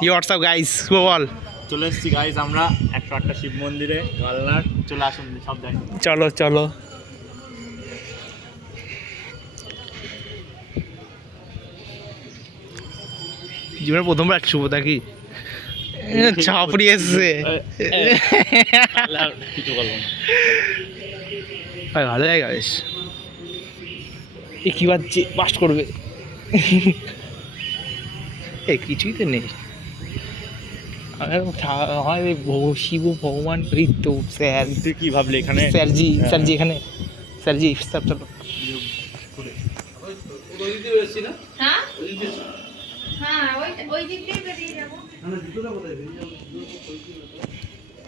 WhatsApp guys বল। চলে এসেছি guys আমরা 108টা শিব মন্দিরে কালনার। চলে আসুন সব দেখেন। চলো চলো। জীবনে প্রথমবার শুভদা কি ছাপড়ি এসছে। কিছু বলবো না। ভালো জায়গা বেশ। এ কি বাজছে, বাস্ট করবে। এ কিছুই তো নেই। শিব ভগবান এই তো স্যার। তুই কি ভাবলি এখানে? স্যারজি স্যারজি এখানে স্যারজি স্যার চলো। হ্যাঁ হ্যাঁ ওই দিক দিয়ে বেরিয়ে যাবো।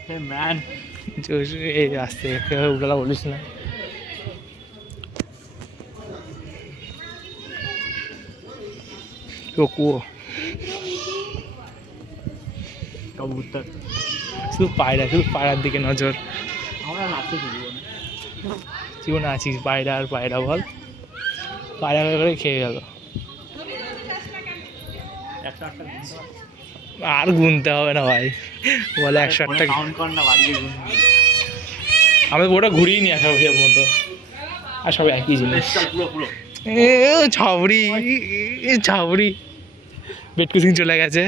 হে ম্যান, এই আসতে উল্টা বলিস না। কুয়ো কবুতর শুধু পায়রার দিকে নজর। আমরা নাচতে শুরু জীবনে আছিস পায়রা আর পায়রা বল। পায়রা করে খেয়ে গেল। 108টা আর গুনতে হবে না ভাই, বলে 108টা। কাউন্ট কর না, বাড়িতে গুন। আমি ওটা ঘুরিয়ে নিয়ে আসা মতো, আর সব একই জিনিস। পুরো পুরো ছাবড়ি ছাবড়ি বেড কুসিং চলে গেছে।